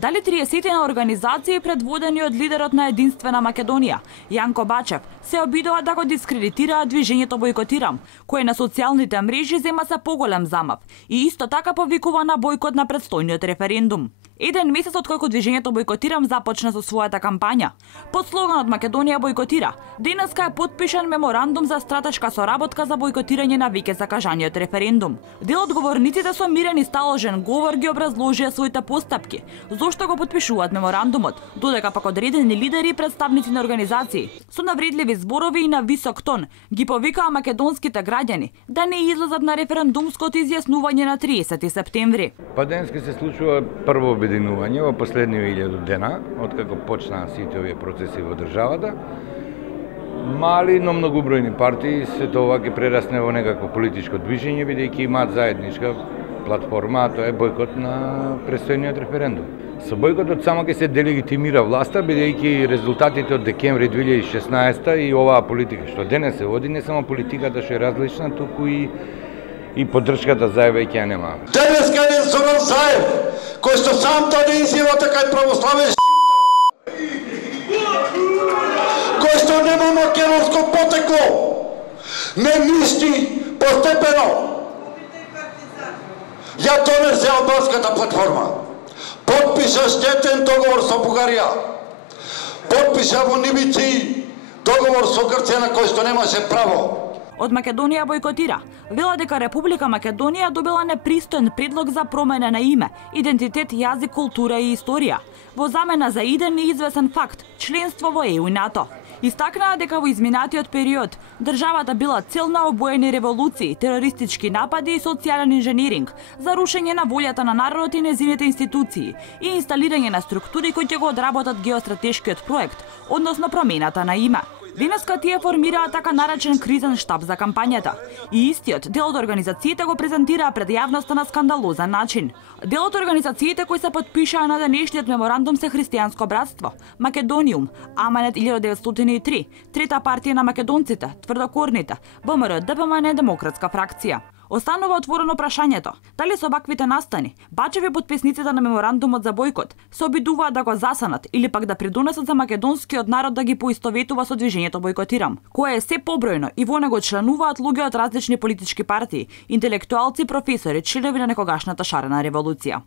Дали 30 организации предводени од лидерот на Единствена Македонија, Јанко Бачев, се обидува да го дискредитираат движењето Бојкотирам, кое на социјалните мрежи зема се поголем замав и исто така повикува на бојкот на предстојниот референдум. Еден месец од кога движењето Бојкотирам започна со својата кампања. Под слоганот Македонија бојкотира, денеска е потпишан меморандум за стратешка соработка за бојкотирање на веќе закажаниот референдум. Дел од говорниците со мирен и сталожен говор ги образложија своите постапки, зошто го потпишуваат меморандумот, додека пак одредени лидери и представници на организации со навредливи зборови и на висок тон ги повикаа македонските граѓани да не излезат на референдумското изјаснување на 30 септември. Па денеска се случува прво обединување во последниот 1000 дена, откако почнаа сите овие процеси во државата. Мали, но многобројни партии се тоа ќе прерасне во некакво политичко движење, бидејќи имаат заедничка платформа, а тоа е бојкот на престојниот референдум. Со бојкотот само ќе се делегитимира власта, бидејќи резултатите од декември 2016 и оваа политика што денес се води, не само политиката што е различна, туку и поддршката Заев веќе ја нема. Денеска е Зоран Заев, кој што сам даде изјава така и православен кој што нема македонско потекло, не мисли постепено. Ја донесе албанската платформа, подпиша штетен договор со Бугарија, подпиша во Нибици договор со Грција на кој што немаше право. Од Македонија бојкотира, вела дека Република Македонија добила непристоен предлог за промена на име, идентитет, јазик, култура и историја, во замена за иден неизвестен факт – членство во ЕУ и НАТО. Истакнаа дека во изминатиот период државата била цел на обоени револуции, терористички напади и социјален инженеринг за рушење на волјата на народот и незините институции и инсталирање на структури кои ќе го одработат геостратешкиот проект, односно промената на име. Денеска тие формираа така наречен кризен штаб за кампањата и истиот дел од организациите го презентираа пред јавноста на скандалозен начин. Дел од организациите кои се потпишаа на денешниот меморандум се Христијанско братство, Македониум, Аманет 1903, Трета партија на македонците, Тврдокорните, ВМРО, ДПМН, Демократска фракција. Останува отворено прашањето, дали со ваквите настани, Бачев и потписниците на меморандумот за бојкот се обидуваат да го засанат или пак да придонесат за македонскиот народ да ги поистоветува со движењето Бојкотирам, кое е се побројно и во него членуваат луѓе од различни политички партии, интелектуалци, професори, членови на некогашната шарена револуција.